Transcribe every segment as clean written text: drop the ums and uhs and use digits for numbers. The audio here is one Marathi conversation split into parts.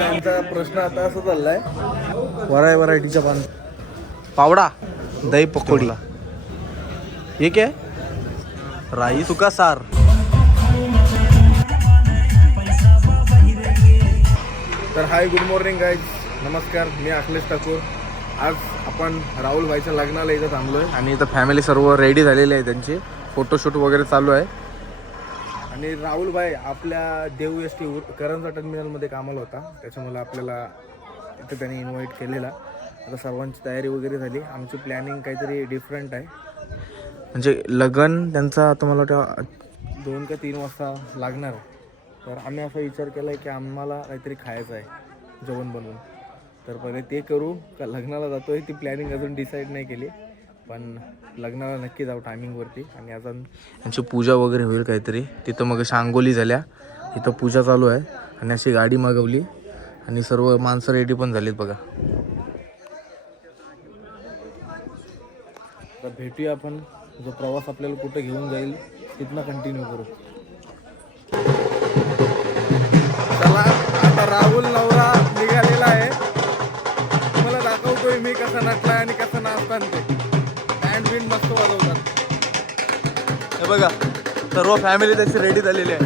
आमचा प्रश्न आता असं चाललाय, व्हरायटीच्या पावडा, दही पकोडी, हे काय राईस, सुका सार. तर हाय, गुड मॉर्निंग गाईज, नमस्कार. मी अखिलेश ठाकूर. आज आपण राहुल भाईच्या लग्नाला इथं थांबलोय आणि इथं फॅमिली सर्व रेडी झालेली आहे. त्यांची फोटोशूट वगैरे चालू आहे. आणि राहुल भाई आपल्या देव एस टी करंजा टर्मिनलमध्ये कामाला होता, त्याच्यामुळे आपल्याला इथं त्यांनी इन्व्हाइट केलेला. आता सर्वांची तयारी वगैरे झाली. आमची प्लॅनिंग काहीतरी डिफरंट आहे. म्हणजे लग्न त्यांचा आता मला वाटतं 2 का 3 वाजता लागणार आहे. तर आम्ही असा विचार केला आहे की आम्हाला काहीतरी खायचं आहे जेवण बनवून. तर पहिले ते करू का लग्नाला जातो आहे ती प्लॅनिंग अजून डिसाईड नाही केली, पण लग्नाला नक्की जाऊ टायमिंगवरती. आणि अजून यांची पूजा वगैरे होईल काहीतरी. तिथं मग शांगोली झाल्या, इथं पूजा चालू आहे. आणि अशी गाडी मागवली आणि सर्व माणसं रेडी पण झालीत बघा. तर भेटूया आपण, जो प्रवास आपल्याला कुठं घेऊन जाईल तिथनं कंटिन्यू करू. चला, आता राहुल नवरा निघालेला आहे. तुम्हाला दाखवतोय मी कसा नटलाय आणि कसं नाचतात ते. बँड बिंड मस्त वाजवतात. हे बघा, सर्व फॅमिली त्याची रेडी झालेली आहे.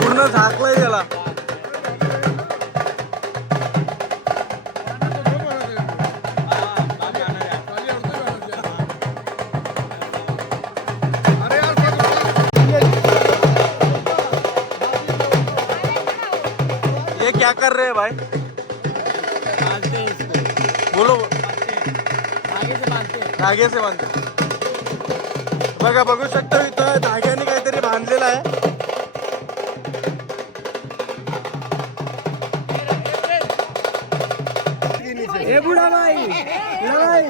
पूर्ण झाकलंय त्याला. ये क्या कर रहे हैं भाई? बांधते हैं इसको. बोलो. धागे से बांधते. बघा, बघू शकतो इथं धाग्याने काहीतरी बांधलेलं आहे. हे बुडा भाई नाही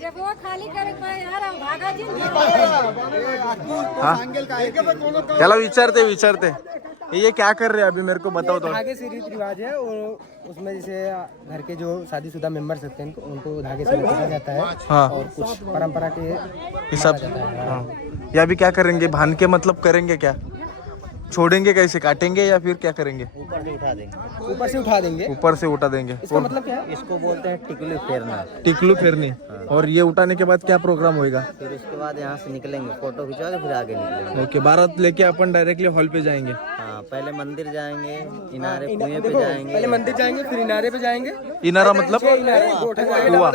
जब वो खाली करे यार भागा जी. त्याला विचारते ये क्या कर रहे हैं अभी, मेरे को बताओ तो. धागे से रीति रिवाज है, और उसमें जैसे घर के जो शादीशुदा मेंबर्स होते हैं उनको धागे से लपेटा जाता है. हाँ, और कुछ परंपरा के हिसाब. हाँ, ये अभी क्या करेंगे, बांध के मतलब करेंगे क्या, छोड़ेंगे कैसे, काटेंगे या फिर क्या करेंगे? ऊपर से उठा देंगे. ऊपर से उठा देंगे. इसका मतलब क्या है? इसको बोलते हैं टिकलू फेरना. टिकलू फेरनी. और ये उठाने के बाद क्या प्रोग्राम होएगा? फिर उसके बाद यहाँ से निकलेंगे, फोटो खिंचवाएंगे, फिर आगे निकलेंगे. ओके, बारात लेके अपन डायरेक्टली हॉल पे जाएंगे. हाँ, पहले मंदिर जाएंगे, इनारे कुएं पे जाएंगे. पहले मंदिर जाएंगे, फिर इनारे पे जाएंगे. इनारा मतलब कुवा.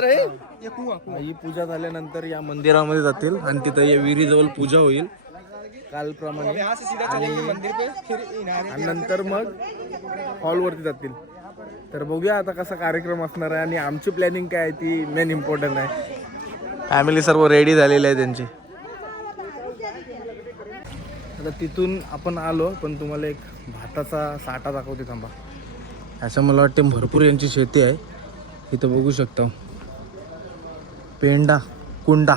कुआं. ही पूजा झाल्यानंतर या मंदिरामध्ये जातील आणि तिथं या विहिरीजवळ पूजा होईल कालप्रमाणे. आणि नंतर मग हॉलवरती जातील. तर बघूया आता कसा कार्यक्रम असणार आहे आणि आमची प्लॅनिंग काय आहे ती मेन इम्पॉर्टंट आहे. फॅमिली सर्व रेडी झालेली आहे त्यांची. आता तिथून आपण आलो, पण तुम्हाला एक भाताचा साठा दाखवते थांबा. असं मला वाटते भरपूर यांची शेती आहे. इथं बघू शकता पेंडा कुंडा,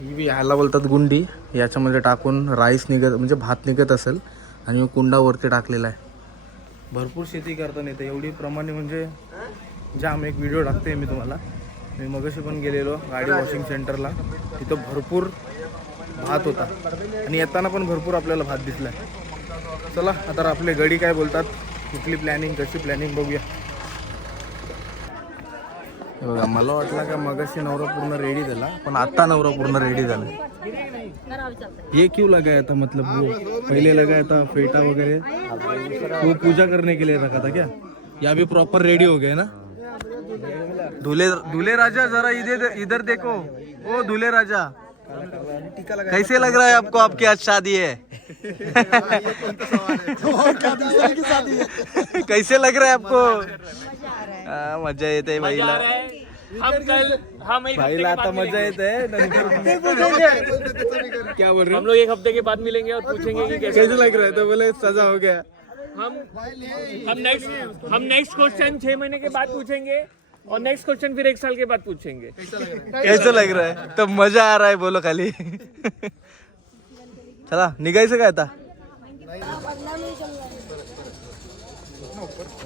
ही ह्याला बोलतात गुंडी. याच्यामध्ये टाकून राईस निघत म्हणजे भात निघत असेल आणि कुंडावरती टाकलेला आहे. भरपूर शेती करताना येते एवढी प्रमाणे, म्हणजे जाम. एक व्हिडिओ टाकते मी तुम्हाला. मी मगाशी पण गेलेलो गाडी वॉशिंग सेंटरला, तिथं भरपूर भात होता आणि येताना पण भरपूर आपल्याला भात दिसला. चला आता आपले गडी काय बोलतात, कुठली प्लॅनिंग, कशी प्लॅनिंग बघूया. बघा, मला वाटलं का मगाशी नवरा पूर्ण रेडी झाला, पण आता नवरा पूर्ण रेडी झाला. ये क्यों लगाया था, मतलब वो पहले लगाया था फेटा वगैरह, वो पूजा करने के लिए रखा था क्या? या भी प्रॉपर रेडी हो गए ना. दूल्हे राजा जरा इधर देखो. ओ दूल्हे राजा, कैसे लग रहा है आपको, आपकी आज शादी है? कैसे लग रहा है आपको? मजा येते भाईला. भाईला आता मजा येते. क्या बोल रहे हो? हम लोग एक हफ्ते के बाद मिलेंगे और पूछेंगे कि कैसे लग रहा है, तो बोले सजा हो गया. हम नेक्स्ट क्वेश्चन 6 महीने के बाद पूछेंगे और नेक्स्ट क्वेश्चन फिर 1 साल के बाद पूछेंगे. कैसे लग रहा है, तो मजा आ रहा है बोलो खाली. चला निघायचं काय आता.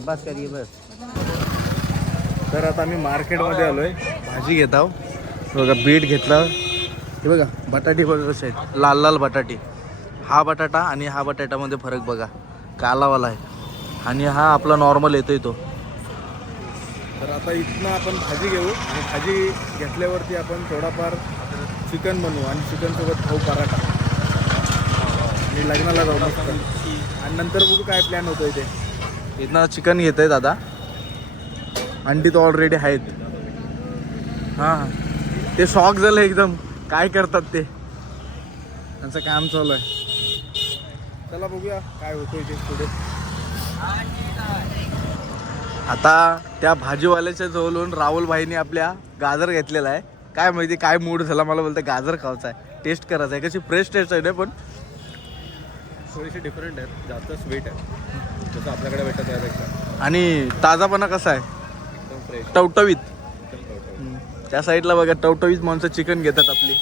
बस करिए बस. तर आता आम्ही मार्केटमध्ये आलो आहे, भाजी घेत आहो. बघा बीट घेतला, हे बघा बटाटे बघा कसे आहेत, लाल लाल बटाटे. हा बटाटा आणि हा बटाट्यामध्ये फरक बघा, कालावाला आहे आणि हा आपला नॉर्मल येतोय तो. तर आता इथनं आपण भाजी घेऊ आणि भाजी घेतल्यावरती आपण थोडाफार चिकन बनवू आणि चिकनसोबत खाऊ पराठा आणि लग्नाला जाऊ मस्त. आणि नंतर बघू काय प्लॅन होतो इथे. इथनं चिकन घेत आहे दादा, अंडी तर ऑलरेडी आहेत. हां ते शॉक झालं एकदम, काय करतात ते, त्यांचं काम चालू आहे. चला बघूया काय होतं इथे पुढे. आता त्या भाजीवाल्याच्या जवळून राहुल भाईने आपल्या गाजर घेतलेला आहे. काय माहिती काय मूड झाला, मला बोलतं गाजर खायचा आहे, टेस्ट करायचा आहे. कशी फ्रेश टेस्ट आहे ना, पण थोडीशी डिफरंट आहे, जास्त स्वीट आहे जसं आपल्याकडे भेटत आहे त्यापेक्षा. आणि ताजापणा कसा आहे, एकदम फ्रेश, टवटवीत. एकदम टवटवीत. त्या साईडला बघा टवटवीत माणसं चिकन घेतात आपली.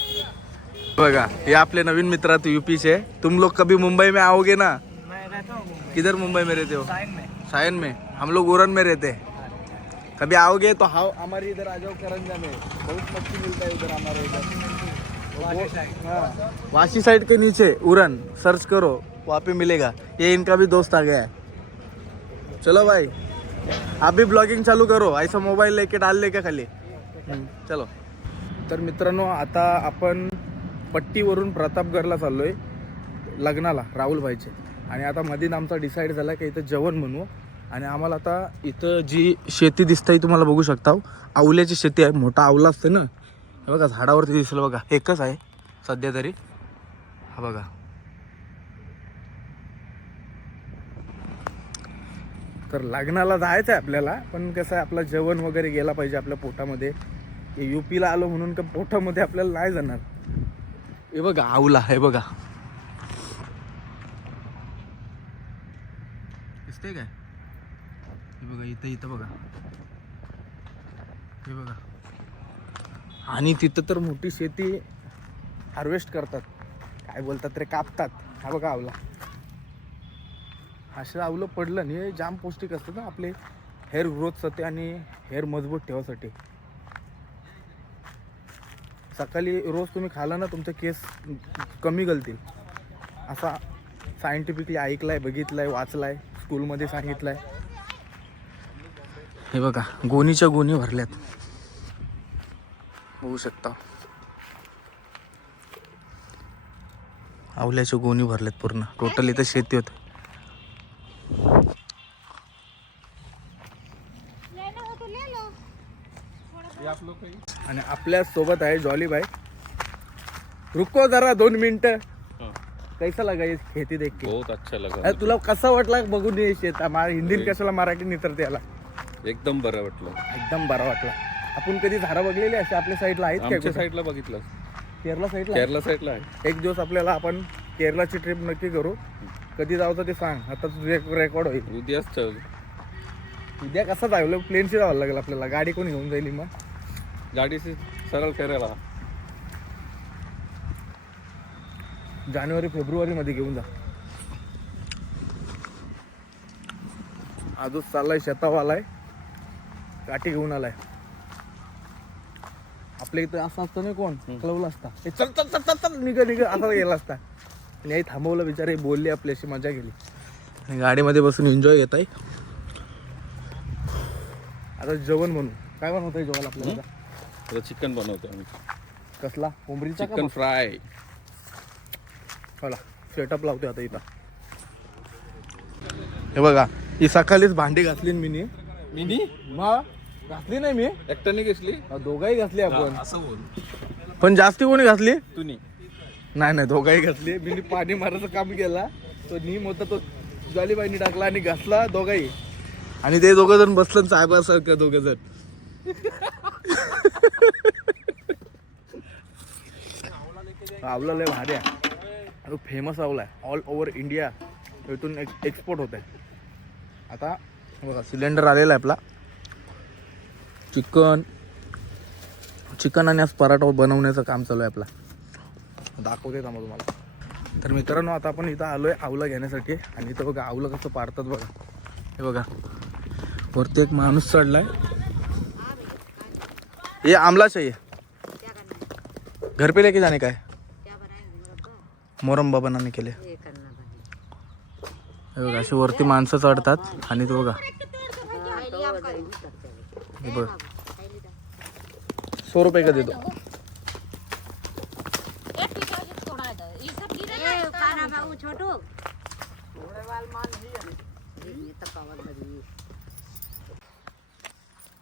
बघा हे आपले नवीन मित्र आहेत यूपीचे. तुम लोग कभी मुंबई में आओगे ना? मैं रहता हूँ किधर मुंबई में रहते हो? साइन में. सायन में. हम लोग उरन में रहते हैं. कभी आओगे तो हाउ हमारे इधर आ जाओ, करंजा में बहुत मच्छी मिलता है उधर हमारे इधर. हाँ वाशी साइड के नीचे उरन सर्च करो, वहाँ पे मिलेगा. ये इनका भी दोस्त आ गया है. चलो भाई आप भी ब्लॉगिंग चालू करो, ऐसा मोबाईल लेके डाल ले का खाली. चलो. तर मित्रांनो आता आपण पट्टीवरून प्रतापगडला चाललोय लग्नाला राहुल भाईचे. आणि आता मधीन आमचा डिसाईड झाला की इथं जेवण बनवू. आणि आम्हाला आता इथं जी शेती दिसते तुम्हाला बघू शकता, आवल्याची शेती आहे. मोठा आवला असते ना, हे बघा झाडावरती दिसलं बघा, एकच आहे सध्या तरी. हा बघा तर लग्नाला जायचं आहे आपल्याला, पण कसं आहे आपलं जेवण वगैरे गेला पाहिजे आपल्या पोटामध्ये. यूपीला आलो म्हणून का पोटामध्ये आपल्याला नाही जाणार. हे बघा आवला, हे बघा दिसते काय, हे बघा इथं इथं बघा, हे बघा. आणि तिथं तर मोठी शेती हार्वेस्ट करतात, काय बोलतात रे, कापतात. हा बघा आवला, असं आवलं पडलं आणि हे जाम पौष्टिक असतं ना आपले हेअर ग्रोथसाठी आणि हेअर मजबूत ठेवासाठी. सकाळी रोज तुम्ही खाला ना तुमचे केस कमी गळतील, असा सायंटिफिकली ऐकलाय, बघितलाय, वाचलाय, स्कूलमध्ये सांगितलंय. हे बघा गोणीच्या गोणी भरल्यात, बघू शकता. आवल्याच्या गोणी भरल्यात पूर्ण, टोटल इथं शेती होत. आणि आपल्या सोबत आहे जॉली भाई. रुको जरा 2 मिनिटं. कैसा लगा ये खेती देख के? बहुत अच्छा लगा. अरे तुला कसा वाटला बघून ये शेत, हिंदीत कशाला मराठी नितरते याला. एकदम बरं वाटलं. एकदम बरा वाटला. आपण कधी झाडं बघलेली असे आपल्या साईडला आहेत आमच्या काय? साईडला बघितलं, केरला साईडला केरला साईडला आहे. एक दिवस आपल्याला आपण केरलाची ट्रिप नक्की करू. कधी जायचं ते सांग, आता तुझं रेकॉर्ड होईल. उद्याच चल. उद्या कसं जायला, प्लेनशी जावं लागेल आपल्याला. गाडी कोणी घेऊन जाईल मग? गाडी से सरळ केरला. जानेवारी फेब्रुवारी मध्ये घेऊन जा. आजच चाललाय, शेतावालाय, काठी घेऊन आलाय. आपल्या इथं असं असतं ना, कोण कळवलं असता, चल चल चल चल चल निघ निघ असा गेला असता. आणि आई थांबवलं, बिचारे बोलले, आपल्याशी मजा केली आणि गाडीमध्ये बसून एन्जॉय घेत आहे. आता जेवण म्हणून काय बनवत आहे जेवण आपल्याला? आता चिकन बनवतो आम्ही. कसला? कोंबडीचा? Chicken fry. होला सेटअप लावते आता इथं. हे बघा ही सकाळीच भांडी घातली मी. मग घातली नाही मी एकट्याने घेतली, दोघाही घातली आपण. असं बोल. पण जास्ती कोणी घातली? तुम्ही नाही नाही दोघाही घातली. मी पाणी मारायचं काम केला, तो नीम होता तो जालीबाईनी टाकला आणि घातला दोघाही. आणि ते दोघं जण बसलं साहेबासारखं दोघं जण. आवला लय भारी आहे, फेमस आवला आहे ऑल ओव्हर इंडिया. इथून एक्सपोर्ट होत आहे. आता बघा सिलेंडर आलेला आहे आपला. चिकन आणि आज पराठा बनवण्याचं काम चालू आहे आपला. दाखवते मग तुम्हाला. तर मित्रांनो आता आपण इथं आलोय आवला घेण्यासाठी. आणि इथं बघा आवलं कसं पाडतात बघा. हे बघा वरती एक माणूस चढलाय. ये आमला चाहिए. घर पे लेके जाने का है. मोरंबा बनाने के लिए. हे बघा अशी वरती माणसं चढतात आणि ते बघा हे बघ 100 रुपये का देतो.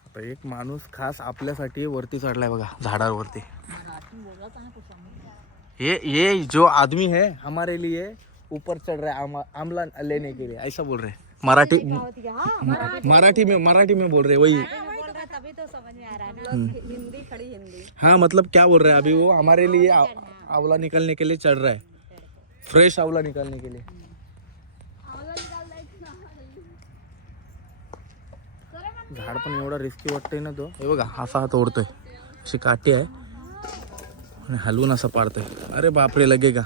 आता एक माणूस खास आपल्यासाठी वरती चढलाय बघा झाडावरती. ये जो आदमी है हमारे लिए ऊपर चढ़ रहा है आमला लेने के लिए ऐसा बोल रहे हैं. मराठी में बोल रहे हैं वही. तभी तो समझ में आ रहा है ना. हिंदी खड़ी हिंदी. हाँ मतलब क्या बोल रहे हैं अभी वो हमारे लिए आंवला निकालने के लिए चढ़ रहा है. फ्रेश आंवला निकालने के लिए. झाड पण एवढा रिस्की वाटतंय ना तो. हे बघा असा हात ओढतोय. अशी काठी आहे आणि हलवून असं पाडतोय. अरे बापरे लगेगा.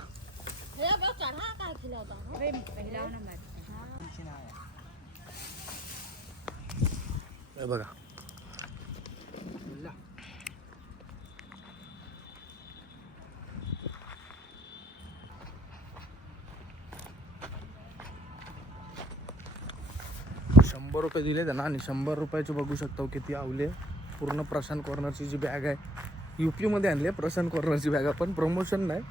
हे बघा ₹100 दिले त्यांना आणि ₹100 बघू शकतो किती आवले. पूर्ण प्रशांत कॉर्नरची जी बॅग आहे UP मध्ये आणली आहे. प्रशांत कॉर्नरची बॅग आपण प्रमोशन नाही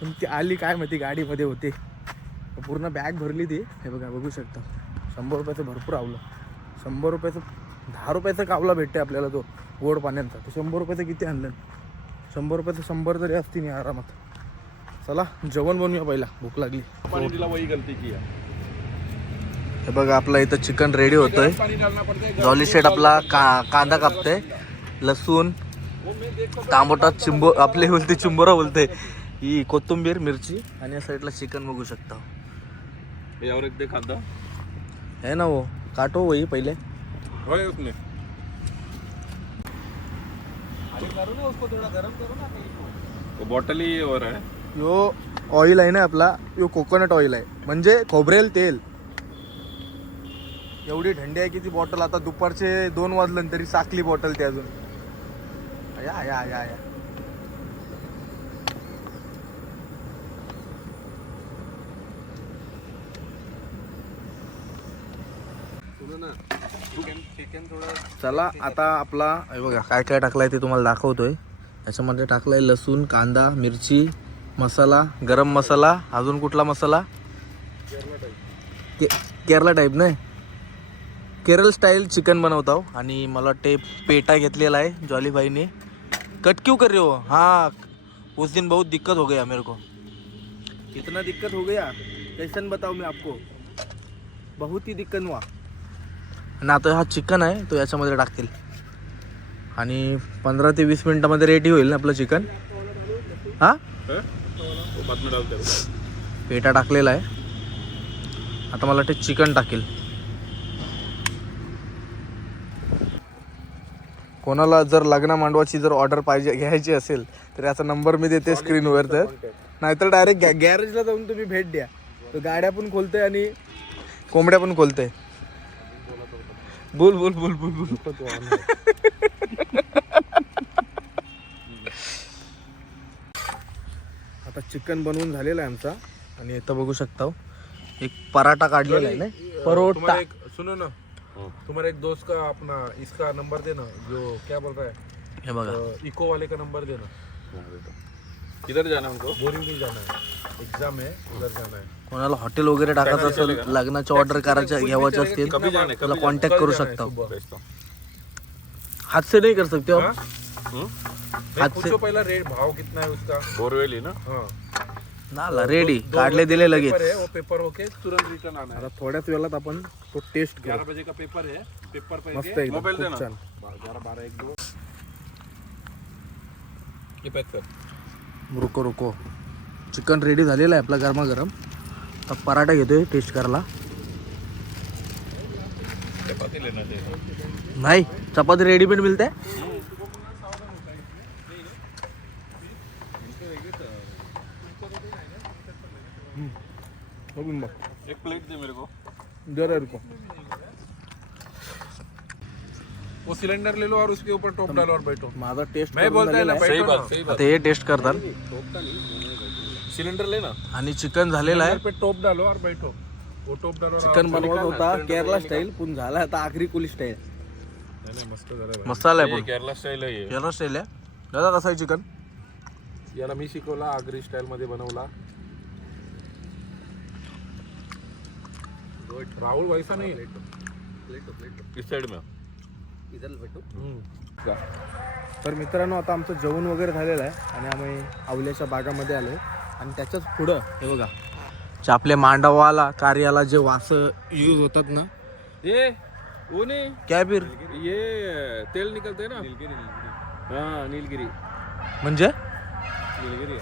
पण ती आली काय माहिती गाडीमध्ये होते. पूर्ण बॅग भरली ती. हे बघा बघू शकता ₹100 भरपूर आवलं. ₹100 ₹10 कावला भेटते आपल्याला तो गोड पाण्याचा. तर ₹100 किती आणलं. ₹100 100 तरी असतील नाही आरामात. चला जेवण बनवूया पहिला भूक लागली. पाणीला वही गलती की है. हे बघा आपला इथं चिकन रेडी होतोय. जॉली शेट आपला कांदा कापते. लसूण तांबोटा चिंबो आपले बोलते चिंबोरा बोलते. ही कोथिंबीर मिरची आणि या साईडला चिकन बघू शकता. और एक दे खादा है ना वो काटो वही पहिले. होय उसमें तो बॉटल ही और है. यो ऑइल आहे ना आपला यो कोकोनट ऑइल आहे म्हणजे खोबरेल तेल. एवढी थंडी आहे की ती बॉटल आता दुपारचे 2 वाजले तरी साकली बॉटल ती अजून. या या या या चला आता आपला हे बघा काय काय टाकलाय ते तुम्हाला दाखवतोय. याच्यामध्ये टाकलाय लसूण कांदा मिरची मसाला गरम मसाला. अजून कुठला मसाला केरला टाईप नाही केरळ स्टाईल चिकन बनवता. आणि मला वाटते पेटा घेतलेला आहे जॉली भाईने. कट क्यों कर रहे हो. हाँ उस दिन बहुत दिक्कत हो गया मेरे को. कितना दिक्कत हो गया कैसन बताओ मैं आपको. बहुत ही दिक्कत हुआ. आणि आता हा चिकन आहे तो याच्यामध्ये टाकतील आणि 15 ते 20 मिनिटामध्ये रेडी होईल ना आपलं चिकन. हा पेटा टाकलेला आहे. आता मला ते चिकन टाकेल. कोणाला जर लग्न मांडवाची जर ऑर्डर पाहिजे घ्यायची असेल तर याचा नंबर मी देते स्क्रीनवर. तर नाहीतर डायरेक्ट गॅरेजला जाऊन तुम्ही भेट द्या. तो गाड्या पण खोलतोय आणि कोंबड्या पण खोलतोय. बोल बोल बोल बोल बोल. आता चिकन बनवून झालेला आहे आमचा. आणि इथं बघू शकता एक पराठा काढलेला आहे ना परोटा. सुनो ना तुम्हारे एक दोस्त का अपना इसका नंबर देना जो क्या बोल रहा है. हे बघा इको वाले का नंबर देना. किधर जाना है उनको. बोरिवली जाना है. एग्जाम है उधर जाना है. कोणाला हॉटेल वगैरे टाकायचं असेल लग्नाचे ऑर्डर करायच्या घ्यावाचे असतील त्याला कॉन्टॅक्ट करू शकता. हाथ से नहीं कर सकते हो. हाथ से पहला रेट भाव कितना है उसका. बोरवेली ना. हाँ ना रेडी काढले दिले लगेच. वो पेपर होके तुरंत रिटर्न आना है. आता थोड्याच वेळात आपण तो टेस्ट करू. 11 बजे का पेपर है. पेपर पे मस्त एकदम मोबाइल खूप देना. छान. 11 12 1 2 ये पैक कर. रुको रुको चिकन रेडी झालेलं आहे आपला गरमागरम. आता पराठा घेतोय टेस्ट करायला. चपाती लेना चाहिए. नाही चपाती रेडीमेड मिळते. एक प्लेट दे मेरे को. जरा रुको. वो सिलेंडर ले लो और उसके ऊपर टॉप डालो और बैठो। माझा टेस्ट मैं बोलता है ना बैठो ना। आता हे टेस्ट करतात सिलेंडर लेना आणि चिकन झालेलं आहे. पे टॉप डालो और बैठो। वो टॉप डालो और चिकन आराम से बनवत निकालना, होता सिलेंडर केरला ले स्टाईल पण झाला आता आखरी कुली स्टाईल. नहीं, मस्त जरा भाई। मसाला आहे ये पण केरला स्टाईल आहे हे. केरला स्टाईल आहे. दादा कसं आहे चिकन? याला मी शिकवला आगरी स्टाईल मध्ये बनवला. राहुल वैसा नहीं इस साइड में तर मित्रांनो आता आमचं जेवण वगैरे झालेलं आहे आणि आम्ही आवल्याच्या बागामध्ये आलो आणि त्याच्याच पुढं हे बघा जे आपल्या मांडवाला कार्याला जे वास यूज होतात ना ये वो नहीं काय फिर ये तेल निकलते हैं ना हाँ नीलगिरी म्हणजे नीलगिरी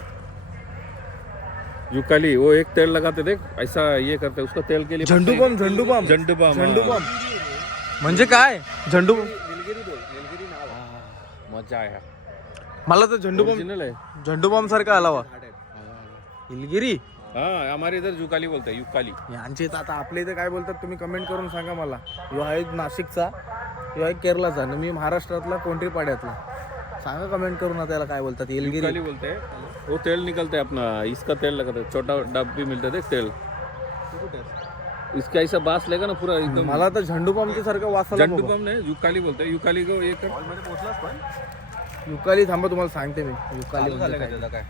युकाली वो एक तेल लगाते देख ऐसा ये करते उसका तेल के लिए झंडू बम झंडू बम झंडू बम म्हणजे काय झंडू नीलगिरी बोल नीलगिरी नाव मजा आया मला तर झंडू बम ओरिजिनल है झंडू बम सारखा आलावा हिलगिरी हाँ हमारे इधर युकाली बोलते हैं युकाली यांचे इथं आता आपल्या इथे काय बोलतात तुम्ही कमेंट करून सांगा मला. यो आहे नाशिकचा यो आहे केरलाचा आणि मी महाराष्ट्रातला कोंढरी पाड्यातला. सांगा कमेंट करून आता याला काय बोलतात. हिलगिरी युकाली बोलते हैं वो तेल निकलता है अपना इसका तेल लगाते हैं छोटा डब्बी मिलता है तेल इसका ऐसा बास लेगा ना पूरा एकदम मला तर झंडू बमच्या सारखं वासाला झंडू बम नहीं युकाली बोलते हैं युकाली को एक युकाली थांबा तुम्हाला सांगते मी युकाली म्हणजे काय.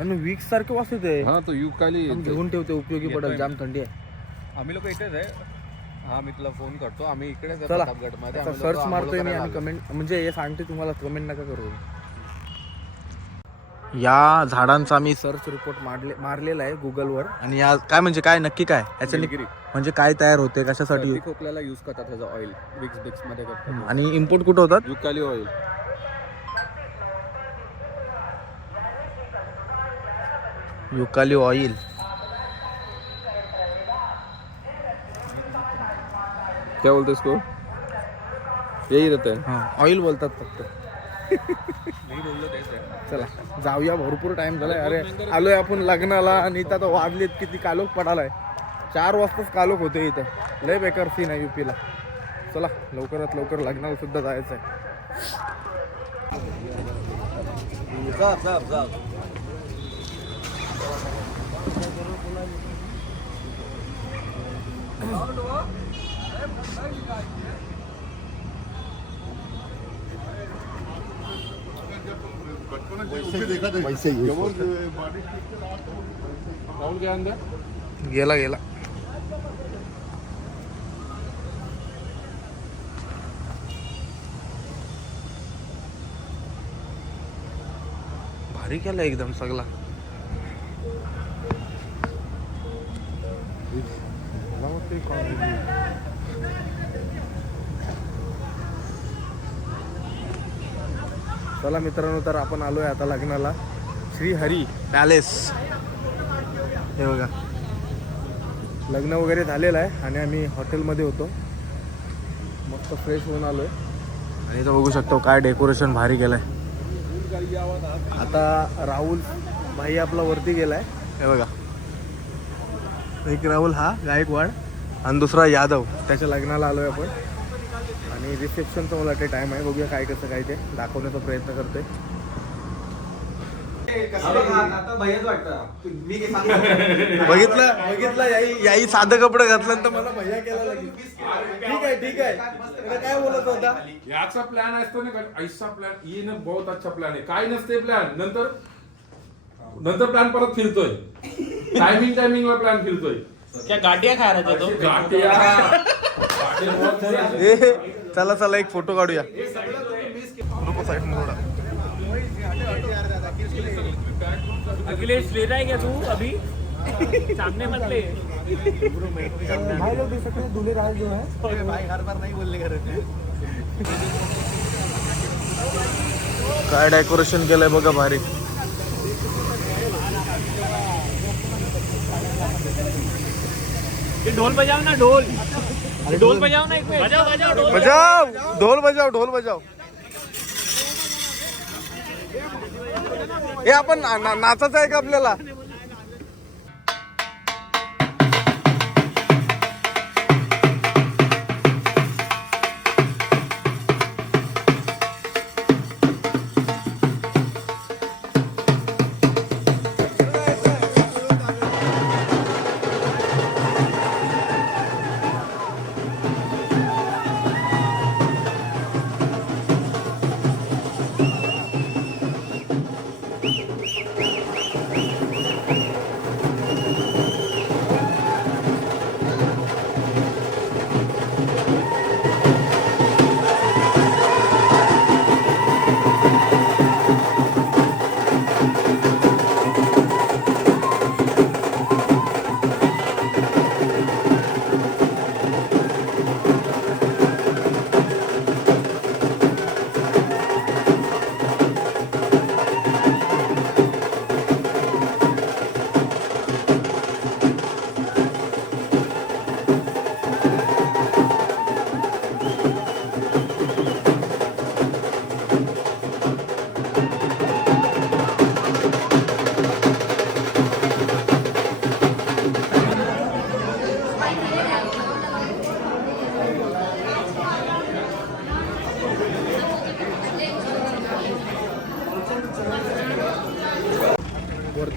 आणि विक्स सारखे वास येते. हाँ तो युकाली घेऊन ठेवते उपयोगी पडेल. जाम थंडी आहे. आम्ही लोक इकडेच आहे. हा मी तुला फोन करतो. आम्ही इकडेच आहे चला प्रतापगडमध्ये. आता आम्ही सर्च लोकं मारतोय मी आंघोळ आणि करायला कमेंट म्हणजे हे सांगते तुम्हाला कमेंट नका करू. या झाडांचा मी सर्च रिपोर्ट मारलेला आहे गुगलवर आणि या काय म्हणजे काय नक्की काय याच्याने म्हणजे काय तयार होते कशासाठी सर्दी खोकल्याला यूज करतात ह्याचं ऑइल विक्स बिक्स मध्ये करतात. आणि इम्पोर्ट कुठं होतात. युकाली ऑयल युकाली ऑइल क्या बोलते इसको यही रहता है ऑइल बोलतात फक्त. मी बोललो तेच आहे. चला जाऊया भरपूर टाइम झालाय. अरे आलोय आपण लग्नाला आणि इथं आता वाजलेत किती कालोख पडालाय. 4 वाजताच कालोख होते इथं. लय बेकार सीन आहे युपीला. चला लवकरात लवकर लग्नाला सुद्धा जायचं आहे. राहुल के अंदर गेला गेला. भारी केला एकदम सगळा. चला मित्रांनो तर आपण आलोय आता लग्नाला श्री हरी पॅलेस. हे बघा लग्न वगैरे झालेलं आहे आणि आम्ही हॉटेलमध्ये होतो. मस्त फ्रेश होऊन आलोय आणि इथं बघू शकतो काय डेकोरेशन भारी केलंय. आता राहुल भाई आपला वरती गेलाय. हे बघा एक राहुल हा गायकवाड आणि दुसरा यादव. त्याच्या लग्नाला आलोय आपण आणि रिसेप्शनचा मला ते टाइम आहे. बघूया काय कसं काय ते दाखवण्याचा प्रयत्न करतोय. बघितलं याई साधं कपडे घातलं तर मला भैया केला लागेल. ठीक आहे काय बोलत होता. याचा प्लॅन असतो ना ऐसा प्लॅन ये ना बहुत अच्छा प्लॅन आहे. काय नसते प्लॅन नंतर प्लॅन परत फिरतोय. टायमिंगला प्लॅन फिरतोय. क्या गाडिया खा रहा था तो? चला एक फोटो काढूया. अखिलेश ले रहा है क्या तू अभी? सामने मत ले. भाई लोग देख सकते हैं दूल्हे राज जो है काय डेकोरेशन केलंय बघा भारी. ये ढोल बजाओ ना ढोल. ढोल बजाओ ना एक मिनट. बजाओ ढोल. बजाव ढोल बजाव. हे आपण नाचायचं आहे का आपल्याला.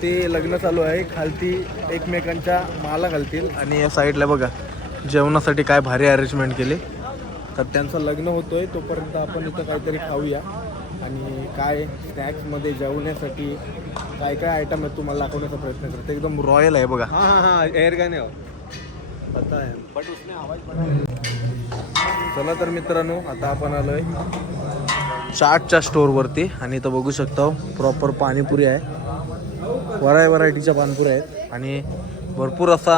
वरती लग्न चालू आहे, खालती एकमेकांच्या माला घालतील आणि या साईडला बघा जेवणासाठी काय भारी अरेंजमेंट केली. तर त्यांचं लग्न होतोय तोपर्यंत आपण इथं काहीतरी खाऊया आणि काय स्नॅक्समध्ये जेवण्यासाठी काय काय आयटम आहेत तुम्हाला दाखवण्याचा प्रयत्न करतो. एकदम रॉयल आहे बघा. हाँ एयर गन है वो। पता आहे. चला तर मित्रांनो आता आपण आलोय चाटच्या स्टोअरवरती आणि इथं बघू शकता प्रॉपर पाणीपुरी आहे, व्हरायटीच्या पाणीपुरी आहेत आणि भरपूर असा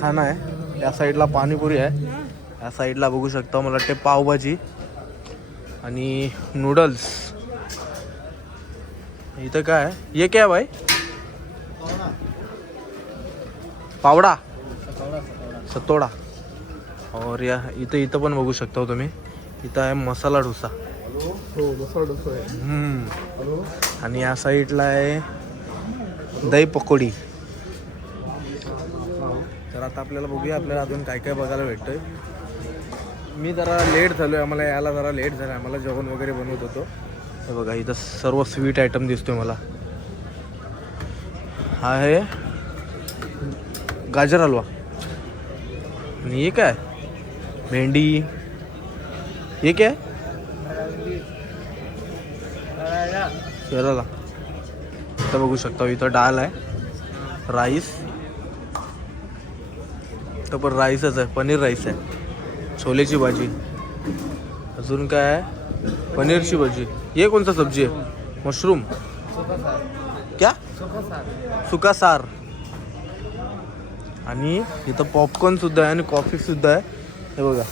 खाना आहे. या साईडला पाणीपुरी आहे, या साईडला बघू शकता मला वाटते पावभाजी आणि नूडल्स. इथं काय आहे, ये क्या है भाई? पावडा सतोडा. और या इथं पण बघू शकता तुम्ही, इथं आहे मसाला डोसा. हो मसाला डोसा आहे. आणि या साईडला आहे दही पकोडी. तर आता आपल्याला बघूया आपल्याला अजून काय काय बघायला भेटतंय. मी जरा लेट झालो आहे, आम्हाला यायला जरा लेट झालं, आम्हाला जेवण वगैरे बनवत होतो. हे बघा इथं सर्व स्वीट आयटम दिसतोय मला. हा आहे गाजर हलवा आणि हे काय भेंडी, हे काय केरला. इथं बघू शकता इथं डाळ आहे, राईस, इथं पण राईसच आहे, पनीर राईस आहे, छोलेची भाजी, अजून काय आहे पनीरची भाजी. ये कौन सा सब्जी है? मशरूम क्या? सुका सार. आणि इथं पॉपकॉर्न सुद्धा आहे आणि कॉफी सुद्धा आहे. हे बघा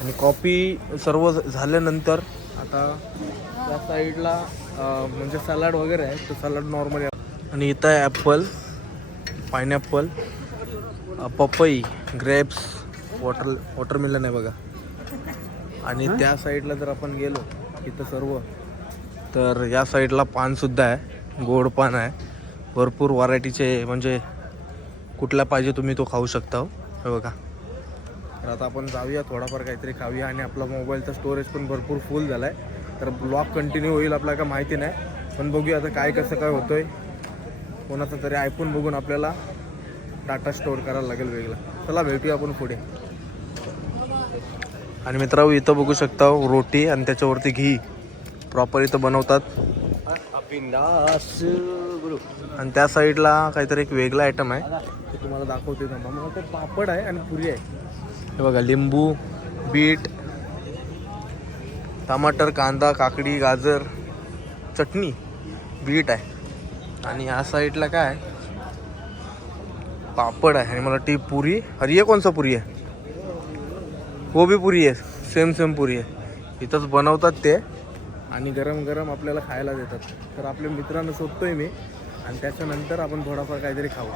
आणि कॉफी सर्व झाल्यानंतर आता या साईडला म्हणजे सलाड वगैरे आहे, तो सलाड नॉर्मली. आणि इथं आहे ॲपल, पायनॅपल, पपई, ग्रेप्स, वॉटरमेलन आहे बघा. आणि त्या साईडला जर आपण गेलो इथं सर्व, तर या साईडला पानसुद्धा आहे, गोड पान आहे, भरपूर व्हरायटीचे, म्हणजे कुठला पाहिजे तुम्ही तो खाऊ शकता. हे बघा. तर आता आपण जाऊया थोडाफार काहीतरी खाऊया आणि आपला मोबाईलचा स्टोरेज पण भरपूर फुल झाला आहे. तर ब्लॉग कंटिन्यू होईल आपल्याला का माहिती नाही, पण बघूया आता काय कसं काय होतंय. कोणाचा तरी आयफोन बघून आपल्याला डाटा स्टोअर करायला लागेल वेगळा. चला भेटूया आपण पुढे. आणि मित्रांनो इथं बघू शकता रोटी आणि त्याच्यावरती घी प्रॉपर इथं बनवतात. आणि त्या साईडला काहीतरी एक वेगळा आयटम आहे, ते तुम्हाला दाखवते ना. मला ते पापड आहे आणि पुरी आहे. हे बघा लिंबू, बीट, टमाटर, कांदा, काकडी, गाजर, चटणी, बीट आहे. आणि या साईडला काय आहे, पापड आहे आणि मला ती पुरी. अरे ये कौन सा पुरी आहे? वो भी पुरी आहे, सेम पुरी आहे. इथंच बनवतात ते आणि गरम गरम आपल्याला खायला देतात. तर आपल्या मित्रांना शोधतोय मी आणि त्याच्यानंतर आपण थोडाफार काहीतरी खाऊ.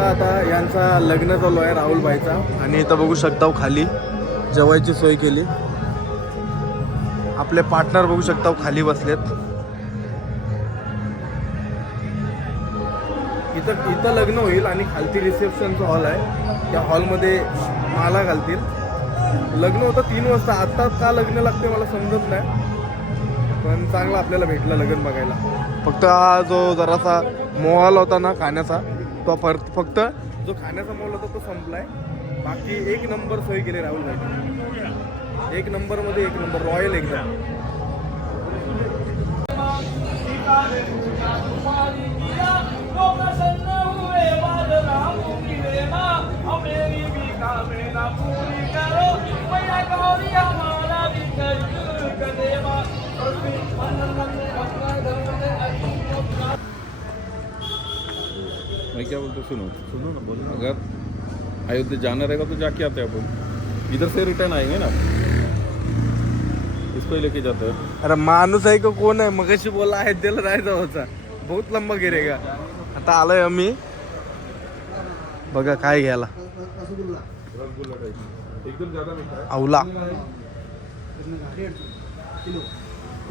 आता यांचा लग्न चालू आहे राहुल भाईचा आणि इथं बघू शकता खाली जेवायची सोय केली. आपले पार्टनर बघू शकता खाली बसलेत. इथं लग्न होईल आणि खालती रिसेप्शनचा हॉल आहे, त्या हॉलमध्ये माला घालतील. लग्न होतं 3 वाजता, आत्ता का लग्न लागते मला समजत नाही, पण चांगलं आपल्याला भेटलं लग्न बघायला. फक्त हा जो जरासा मोहाल होता ना खाण्याचा, तो फक्त जो खाण्याचा मॉल होता तो संपलाय. बाकी एक नंबर सोय केली राहुल भाई, एक नंबरमध्ये एक नंबर, रॉयल एकदम. मैं क्या बोलते सुनो सुनो ना बोलो ना, अगर अयोध्या जाना रहेगा तो जाके आते हैं अपन, इधर से रिटर्न आएंगे ना, इसको ही लेके जाते हैं. अरे माणूस आहे का कोण आहे? मगाशी बोला आहे त्याला राहायचा होता, बहुत लंबा गिरेगा. आता आलोय आम्ही, बघा काय घ्यायला. एकदम ज़्यादा मीठा है. आवला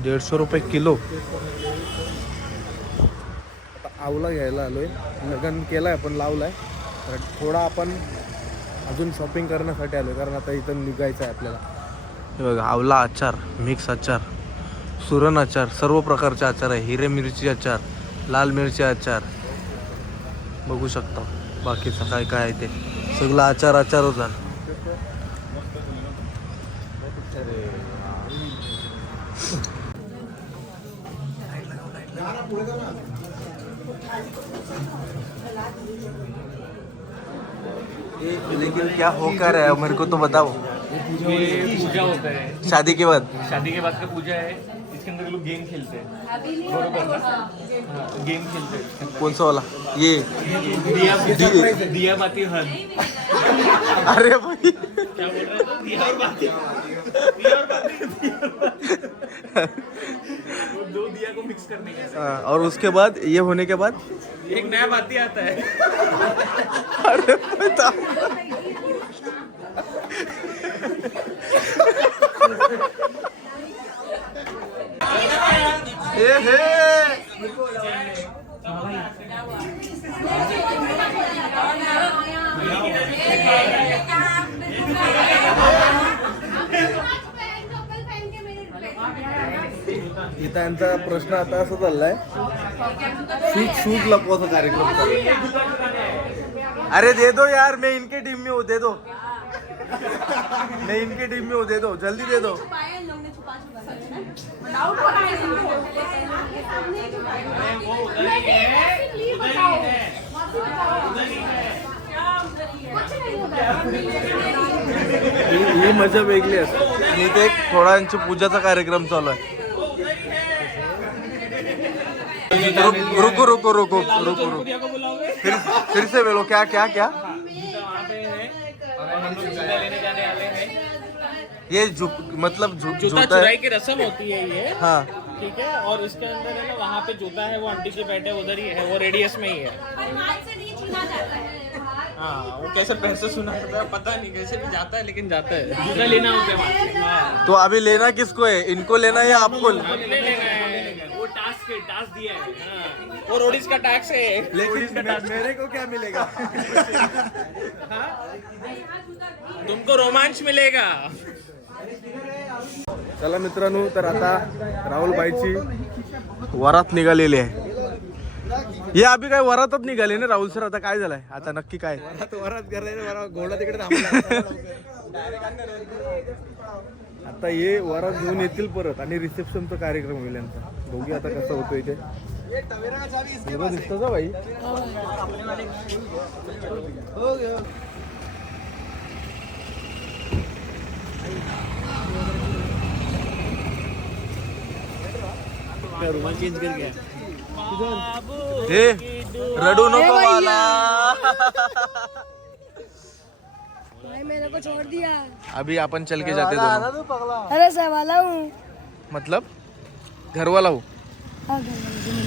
150 रुपये किलो. आता आवला घ्यायला आलोय. लग्न केलाय पण लावलाय, तर थोडा आपण अजून शॉपिंग करण्यासाठी आलोय, कारण आता इथं निघायचं आहे आपल्याला. हे बघा आवला आचार, मिक्स आचार, सुरण आचार, सर्व प्रकारचे आचार आहे. हिरे मिरची आचार, लाल मिरची आचार, बघू शकता. बाकीचं काय काय आहे ते सगळं आचार आचारच आहे. लेकिन क्या होकर है मेरे को तो बताओ. ये पूजा होता है, शादी के बाद शादी के बाद का पूजा है. इसके अंदर लोग गेम खेलते हैं, बरोबर. हाँ, गेम खेलते हैं इसके अंदर. कौन सा वाला ये? दिया बाती हल. अरे भाई क्या बोल रहे थे? दिया और बाती. दिया और बाती. वो दो दिया को मिक्स करने के हाँ, और उसके बाद ये होने के बाद एक नया बाती आता है. अरे पता इथं यांचा प्रश्न आता असा चाललाय, शूज लपवाचा कार्यक्रम चाललाय. अरे दे दो यार, मैं इनके टीम में हूँ, दे दो. मैं इनके टीम में हूँ, दे दो, जल्दी दे दो. ही मजा वेगळी असते. आणि इथे एक थोडा यांची पूजाचा कार्यक्रम चालू आहे. रुको रुको रुको रुको रुको, फिर से बोलो. क्या क्या क्या? हम लोग जूता लेने जाने वाले हैं. ये मतलब जूता जूता चुराई है. की रस्म होती है ये. हाँ ठीक है. और इसके अंदर है ना, वहाँ पे जूता है, वो आंटी जी बैठे उधर ही है, वो रेडियस में ही है. हाँ, वो कैसे पैसे सुना था पता नहीं, कैसे भी जाता है लेकिन जाता है. जूता लेना होता है वहाँ से. हाँ. तो अभी लेना किसको है? इनको लेना है या आपको? हमें नहीं लेना है, वो टास्क दिया है. हाँ. वो रोडीज का टैक्स है. लेकिन मेरे को क्या मिलेगा? तुमको रोमांच मिलेगा. चला मित्रांनो, तर आता राहुल भाईची वरात निघालेली आहे. हे अभि काय वरातच निघाले ना राहुल सर? आता काय झालंय? आता नक्की काय वरात करायचं? घोडा तिकडे आता ये वरात घेऊन येतील परत, आणि रिसेप्शनचा कार्यक्रम होईल यांचा. दोघी आता कसं होतोय ते दिसतं का भाई? रुमाल चेंज कर गया. हे रडू नको मला. भाई मेरे को छोड़ दिया. अभी अपन चल के जाते दोनों. अरे सहवाला हूँ. मतलब घर वाला हूँ. हाँ, घर वाला हूँ.